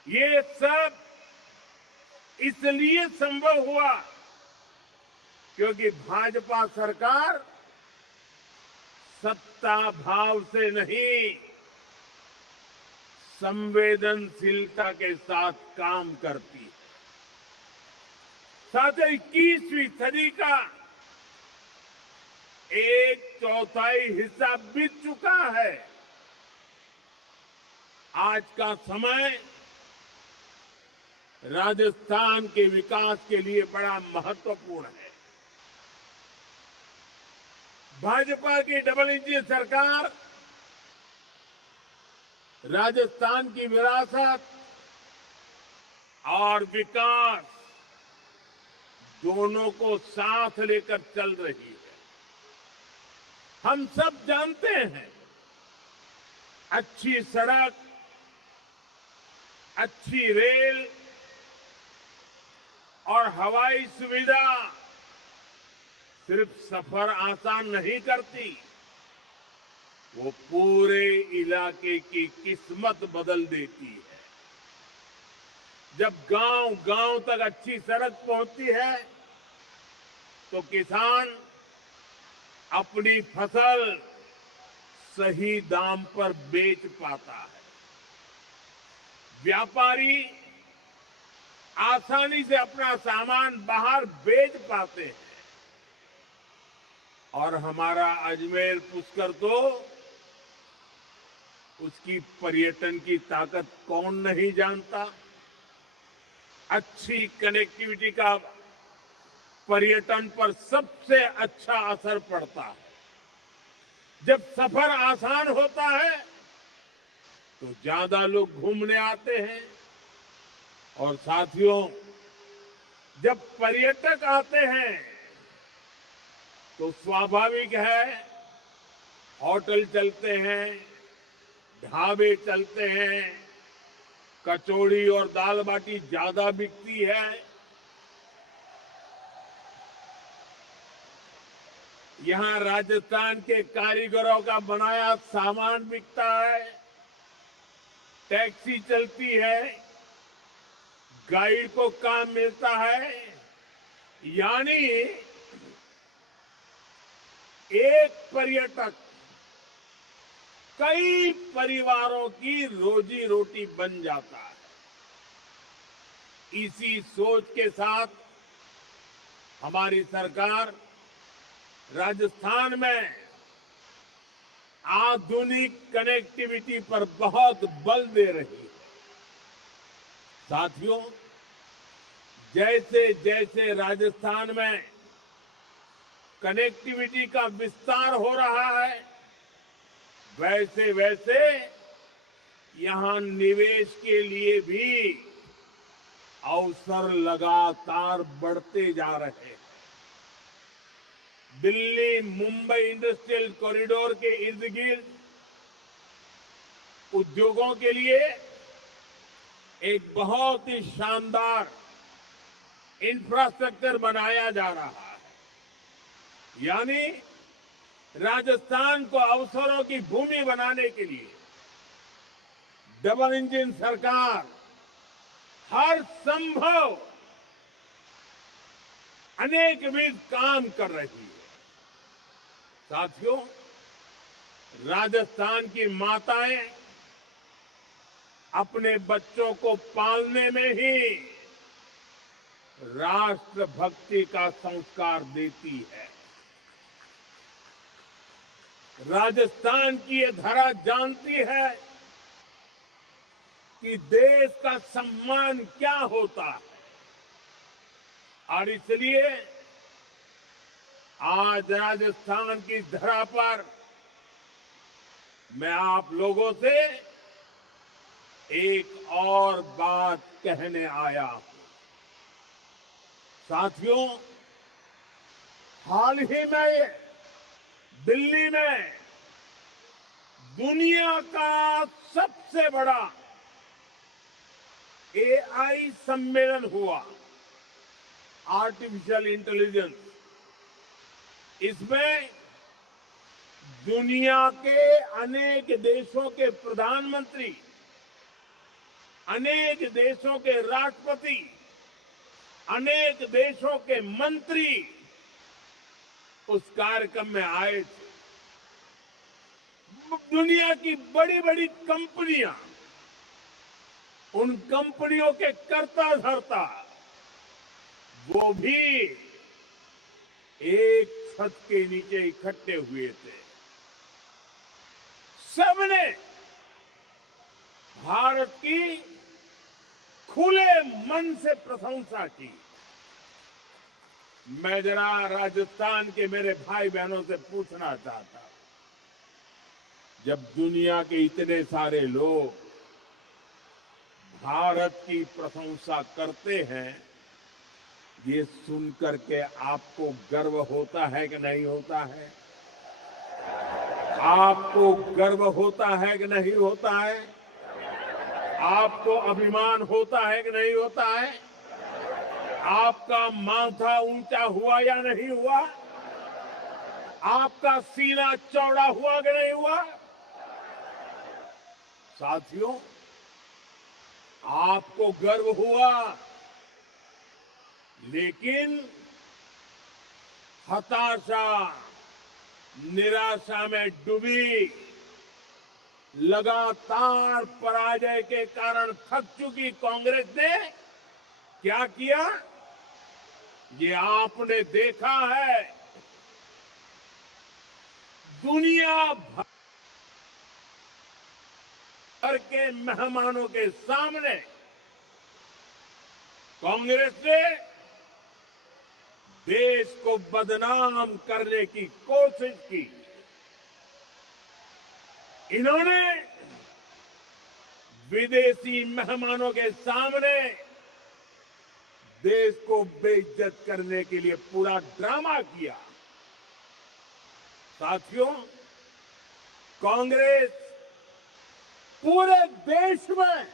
ये सब इसलिए संभव हुआ क्योंकि भाजपा सरकार सत्ता भाव से नहीं, संवेदनशीलता के साथ काम करती है। साथ ही 21वीं सदी का 1/4 हिस्सा बीत चुका है। आज का समय राजस्थान के विकास के लिए बड़ा महत्वपूर्ण है। भाजपा की डबल इंजन सरकार राजस्थान की विरासत और विकास दोनों को साथ लेकर चल रही है। हम सब जानते हैं, अच्छी सड़क, अच्छी रेल और हवाई सुविधा सिर्फ सफर आसान नहीं करती, वो पूरे इलाके की किस्मत बदल देती है। जब गांव-गांव तक अच्छी सड़क पहुंचती है, तो किसान अपनी फसल सही दाम पर बेच पाता है। व्यापारी आसानी से अपना सामान बाहर बेच पाते हैं। और हमारा अजमेर पुष्कर तो उसकी पर्यटन की ताकत कौन नहीं जानता। अच्छी कनेक्टिविटी का पर्यटन पर सबसे अच्छा असर पड़ता है। जब सफर आसान होता है तो ज्यादा लोग घूमने आते हैं। और साथियों, जब पर्यटक आते हैं तो स्वाभाविक है होटल चलते हैं, ढाबे चलते हैं, कचौड़ी और दाल बाटी ज्यादा बिकती है। यहां राजस्थान के कारीगरों का बनाया सामान बिकता है, टैक्सी चलती है, गाइड को काम मिलता है। यानी एक पर्यटक कई परिवारों की रोजी रोटी बन जाता है। इसी सोच के साथ हमारी सरकार राजस्थान में आधुनिक कनेक्टिविटी पर बहुत बल दे रही है। साथियों, जैसे जैसे राजस्थान में कनेक्टिविटी का विस्तार हो रहा है, वैसे वैसे यहां निवेश के लिए भी अवसर लगातार बढ़ते जा रहे हैं। दिल्ली मुंबई इंडस्ट्रियल कॉरिडोर के इर्द गिर्द उद्योगों के लिए एक बहुत ही शानदार इंफ्रास्ट्रक्चर बनाया जा रहा है। यानी राजस्थान को अवसरों की भूमि बनाने के लिए डबल इंजन सरकार हर संभव अनेकविध काम कर रही है। साथियों, राजस्थान की माताएं अपने बच्चों को पालने में ही राष्ट्रभक्ति का संस्कार देती है। राजस्थान की ये धरा जानती है कि देश का सम्मान क्या होता है। और इसलिए आज राजस्थान की धरा पर मैं आप लोगों से एक और बात कहने आया हूं। साथियों, हाल ही में दिल्ली में दुनिया का सबसे बड़ा एआई सम्मेलन हुआ, आर्टिफिशियल इंटेलिजेंस। इसमें दुनिया के अनेक देशों के प्रधानमंत्री, अनेक देशों के राष्ट्रपति, अनेक देशों के मंत्री उस कार्यक्रम में आए थे। दुनिया की बड़ी बड़ी कंपनियां, उन कंपनियों के कर्ता धर्ता वो भी एक छत के नीचे इकट्ठे हुए थे। सबने भारत की खुले मन से प्रशंसा की। मैं जरा राजस्थान के मेरे भाई बहनों से पूछना चाहता हूं, जब दुनिया के इतने सारे लोग भारत की प्रशंसा करते हैं, ये सुनकर के आपको गर्व होता है कि नहीं होता है? आपको गर्व होता है कि नहीं होता है? आपको अभिमान होता है कि नहीं होता है? आपका माथा ऊंचा हुआ या नहीं हुआ? आपका सीना चौड़ा हुआ कि नहीं हुआ? साथियों, आपको गर्व हुआ, लेकिन हताशा, निराशा में डूबी, लगातार पराजय के कारण थक चुकी कांग्रेस ने क्या किया, ये आपने देखा है। दुनिया भर के मेहमानों के सामने कांग्रेस ने देश को बदनाम करने की कोशिश की। इन्होंने विदेशी मेहमानों के सामने देश को बेइज्जत करने के लिए पूरा ड्रामा किया। साथियों, कांग्रेस पूरे देश में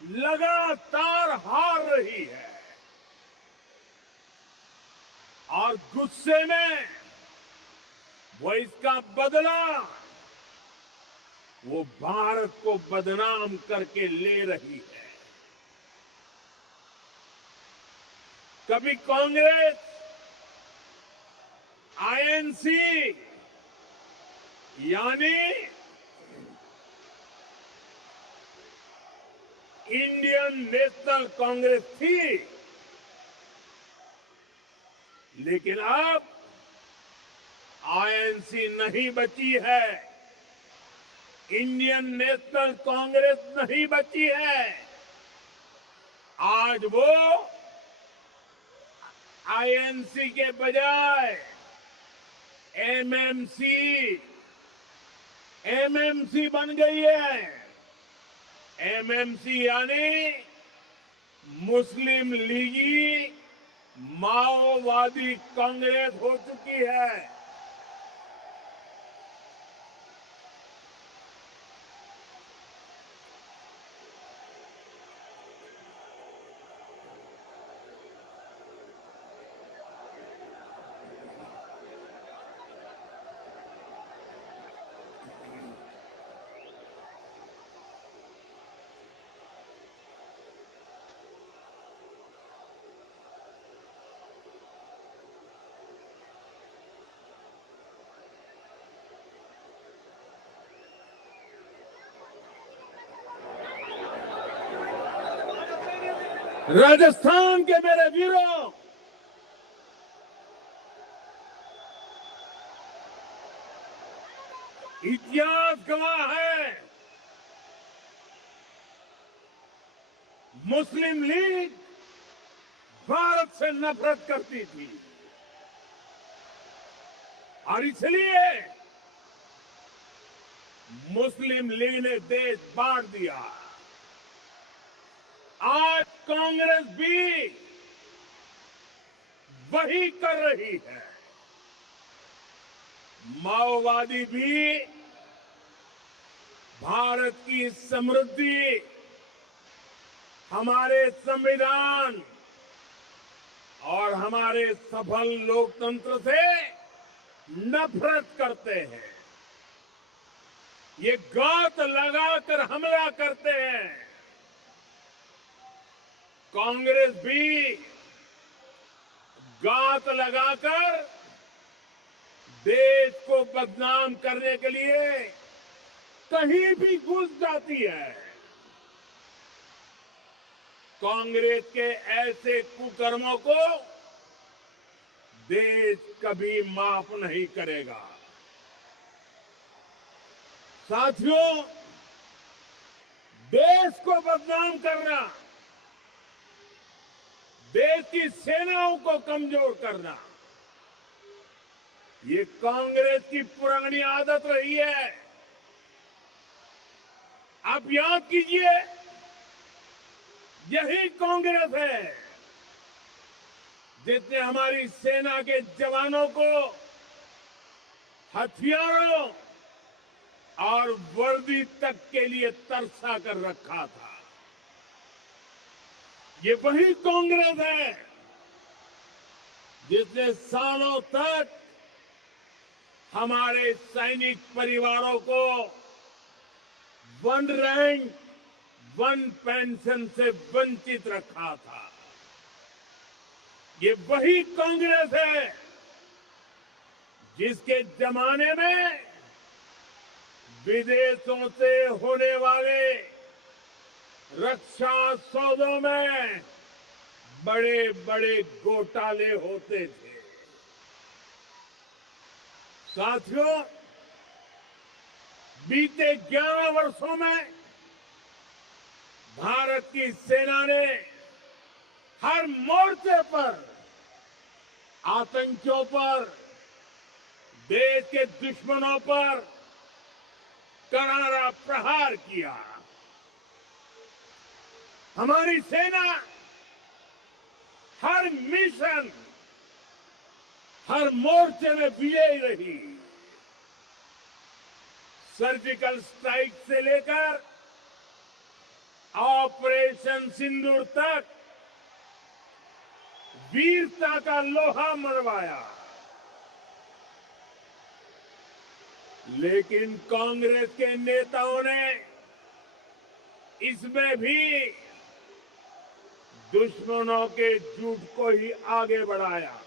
लगातार हार रही है और गुस्से में वो इसका बदला वो भारत को बदनाम करके ले रही है। कभी कांग्रेस आईएनसी यानी इंडियन नेशनल कांग्रेस थी, लेकिन अब आईएनसी नहीं बची है, इंडियन नेशनल कांग्रेस नहीं बची है। आज वो आईएनसी के बजाय एमएमसी बन गई है। एमएमसी यानी मुस्लिम लीगी माओवादी कांग्रेस हो चुकी है। राजस्थान के मेरे वीरों, इतिहास गवाह है, मुस्लिम लीग भारत से नफरत करती थी और इसलिए मुस्लिम लीग ने देश बांट दिया। आज कांग्रेस भी वही कर रही है। माओवादी भी भारत की समृद्धि, हमारे संविधान और हमारे सफल लोकतंत्र से नफरत करते हैं। ये गात लगाकर हमला करते हैं। कांग्रेस भी गात लगाकर देश को बदनाम करने के लिए कहीं भी घुस जाती है। कांग्रेस के ऐसे कुकर्मों को देश कभी माफ नहीं करेगा। साथियों, देश को बदनाम करना, देश की सेनाओं को कमजोर करना, ये कांग्रेस की पुरानी आदत रही है। आप याद कीजिए, यही कांग्रेस है जिसने हमारी सेना के जवानों को हथियारों और वर्दी तक के लिए तरसा कर रखा था। ये वही कांग्रेस है जिसने सालों तक हमारे सैनिक परिवारों को वन रैंक वन पेंशन से वंचित रखा था। ये वही कांग्रेस है जिसके जमाने में विदेशों से होने वाले रक्षा सौदों में बड़े बड़े घोटाले होते थे। साथियों, बीते 11 वर्षों में भारत की सेना ने हर मोर्चे पर आतंकियों पर, देश के दुश्मनों पर करारा प्रहार किया। हमारी सेना हर मिशन, हर मोर्चे में विजयी रही। सर्जिकल स्ट्राइक से लेकर ऑपरेशन सिंदूर तक वीरता का लोहा मनवाया। लेकिन कांग्रेस के नेताओं ने इसमें भी दुश्मनों के झूठ को ही आगे बढ़ाया।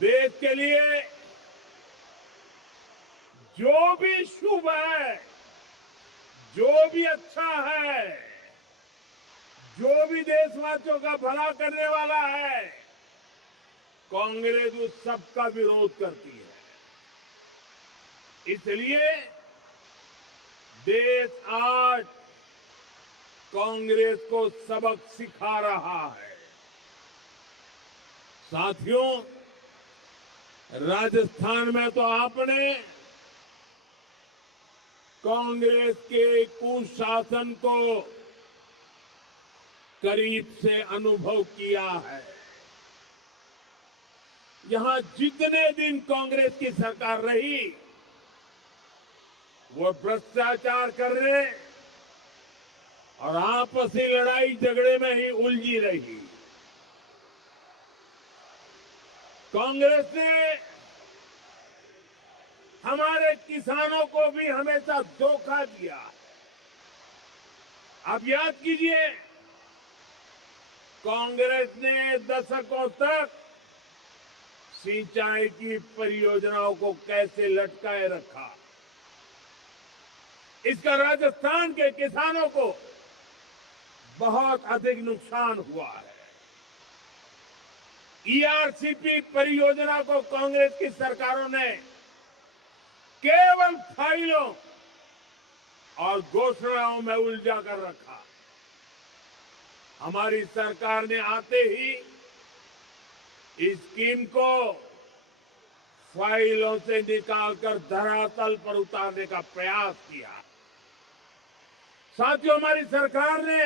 देश के लिए जो भी शुभ है, जो भी अच्छा है, जो भी देशवासियों का भला करने वाला है, कांग्रेस उस सबका विरोध करती है। इसलिए देश आज कांग्रेस को सबक सिखा रहा है। साथियों, राजस्थान में तो आपने कांग्रेस के कुशासन को करीब से अनुभव किया है। यहां जितने दिन कांग्रेस की सरकार रही, वो भ्रष्टाचार करने और आपसी लड़ाई झगड़े में ही उलझी रही। कांग्रेस ने हमारे किसानों को भी हमेशा धोखा दिया। आप याद कीजिए, कांग्रेस ने दशकों तक सिंचाई की परियोजनाओं को कैसे लटकाए रखा। इसका राजस्थान के किसानों को बहुत अधिक नुकसान हुआ है। ईआरसीपी परियोजना को कांग्रेस की सरकारों ने केवल फाइलों और घोषणाओं में उलझा कर रखा। हमारी सरकार ने आते ही इस स्कीम को फाइलों से निकालकर धरातल पर उतारने का प्रयास किया। साथियों, हमारी सरकार ने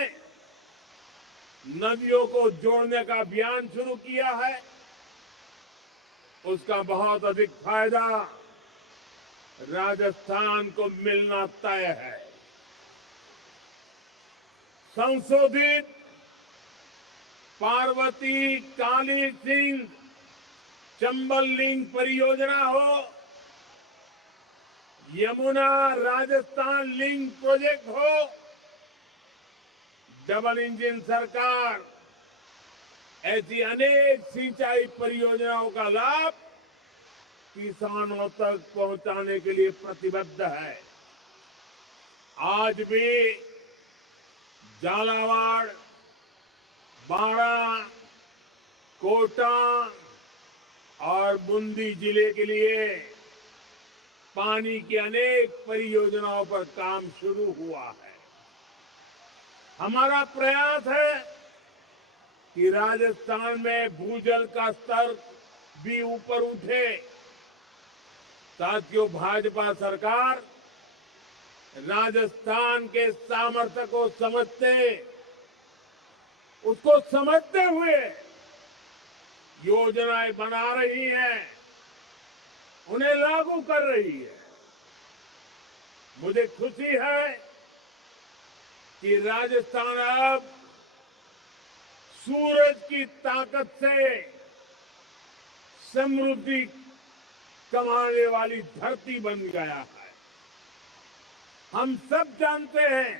नदियों को जोड़ने का अभियान शुरू किया है। उसका बहुत अधिक फायदा राजस्थान को मिलना तय है। संशोधित पार्वती काली सिंह चंबल लिंक परियोजना हो, यमुना राजस्थान लिंक प्रोजेक्ट हो, डबल इंजन सरकार ऐसी अनेक सिंचाई परियोजनाओं का लाभ किसानों तक पहुंचाने के लिए प्रतिबद्ध है। आज भी झालावाड़, बारां, कोटा और बूंदी जिले के लिए पानी की अनेक परियोजनाओं पर काम शुरू हुआ है। हमारा प्रयास है कि राजस्थान में भूजल का स्तर भी ऊपर उठे। साथियों, भाजपा सरकार राजस्थान के सामर्थ्य को उसको समझते हुए योजनाएं बना रही है, उन्हें लागू कर रही है। मुझे खुशी है कि राजस्थान अब सूरज की ताकत से समृद्धि कमाने वाली धरती बन गया है। हम सब जानते हैं,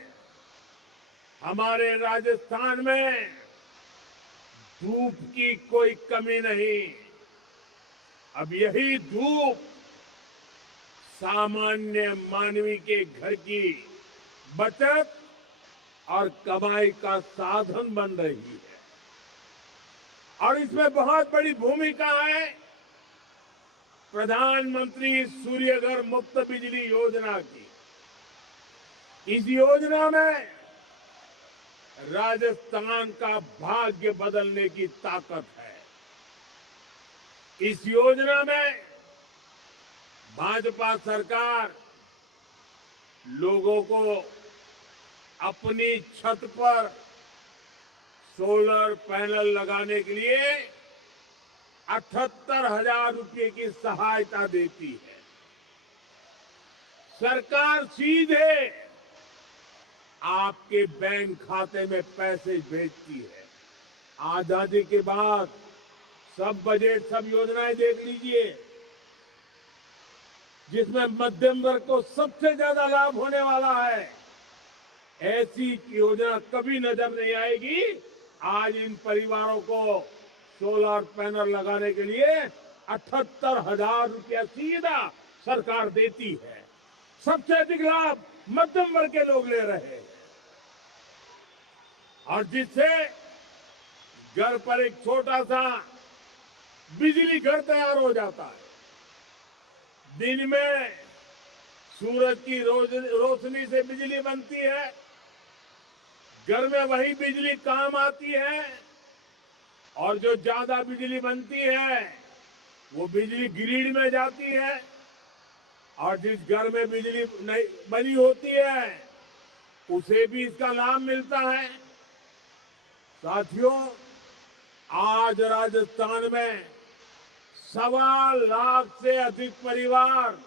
हमारे राजस्थान में धूप की कोई कमी नहीं। अब यही धूप सामान्य मानवी के घर की बचत और कमाई का साधन बन रही है, और इसमें बहुत बड़ी भूमिका है प्रधानमंत्री सूर्यघर मुफ्त बिजली योजना की। इस योजना में राजस्थान का भाग्य बदलने की ताकत है। इस योजना में भाजपा सरकार लोगों को अपनी छत पर सोलर पैनल लगाने के लिए 78,000 रुपए की सहायता देती है। सरकार सीधे आपके बैंक खाते में पैसे भेजती है। आजादी के बाद सब बजट, सब योजनाएं देख लीजिए, जिसमें मध्यम वर्ग को सबसे ज्यादा लाभ होने वाला है। ऐसी योजना कभी नजर नहीं आएगी। आज इन परिवारों को सोलर पैनल लगाने के लिए 78,000 रुपया सीधा सरकार देती है। सबसे अधिक लाभ मध्यम वर्ग के लोग ले रहे हैं, और जिससे घर पर एक छोटा सा बिजली घर तैयार हो जाता है। दिन में सूरज की रोशनी से बिजली बनती है, घर में वही बिजली काम आती है, और जो ज्यादा बिजली बनती है वो बिजली ग्रिड में जाती है, और जिस घर में बिजली नहीं बनी होती है उसे भी इसका लाभ मिलता है। साथियों, आज राजस्थान में 1.25 लाख से अधिक परिवार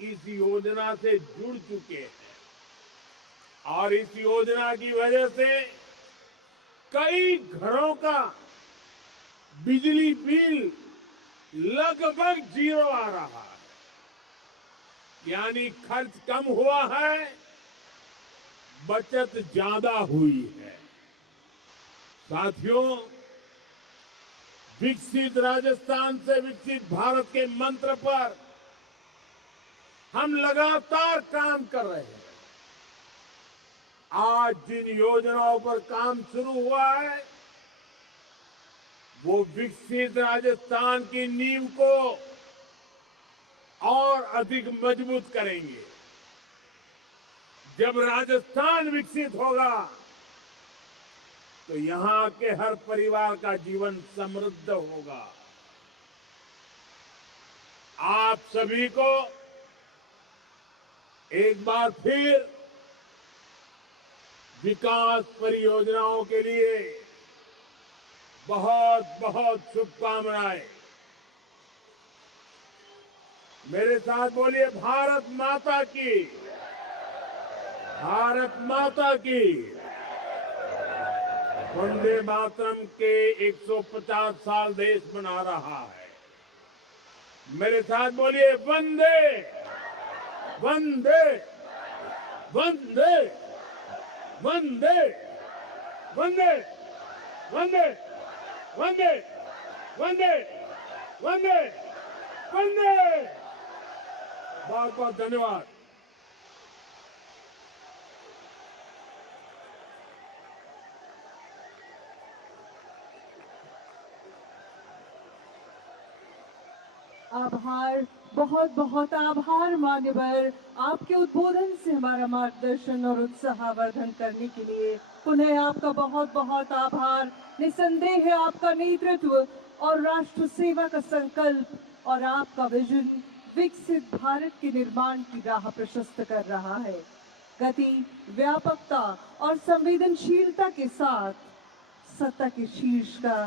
इस योजना से जुड़ चुके हैं, और इस योजना की वजह से कई घरों का बिजली बिल लगभग 0 आ रहा है। यानी खर्च कम हुआ है, बचत ज्यादा हुई है। साथियों, विकसित राजस्थान से विकसित भारत के मंत्र पर हम लगातार काम कर रहे हैं। आज जिन योजनाओं पर काम शुरू हुआ है वो विकसित राजस्थान की नींव को और अधिक मजबूत करेंगे। जब राजस्थान विकसित होगा तो यहां के हर परिवार का जीवन समृद्ध होगा। आप सभी को एक बार फिर विकास परियोजनाओं के लिए बहुत बहुत शुभकामनाएं। मेरे साथ बोलिए, भारत माता की, भारत माता की। वंदे मातरम के 150 साल देश मना रहा है। मेरे साथ बोलिए, वंदे वंदे वंदे वंदे वंदे वंदे वंदे वंदे वंदे वंदे। बहुत बहुत धन्यवाद। आभार, बहुत बहुत आभार मान्यवर। आपके उद्बोधन से हमारा मार्गदर्शन और उत्साहवर्धन करने के लिए पुनः आपका बहुत बहुत आभार। निसंदेह आपका नेतृत्व और राष्ट्र सेवा का संकल्प और आपका विजन विकसित भारत के निर्माण की राह प्रशस्त कर रहा है। गति, व्यापकता और संवेदनशीलता के साथ सत्ता के शीर्ष का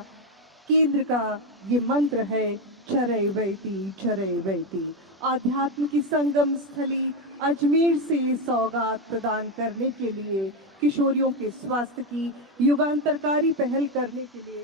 केंद्र का ये मंत्र है चरैवेति चरैवेति। आध्यात्म की संगम स्थली अजमेर से ये सौगात प्रदान करने के लिए, किशोरियों के स्वास्थ्य की युगांतरकारी पहल करने के लिए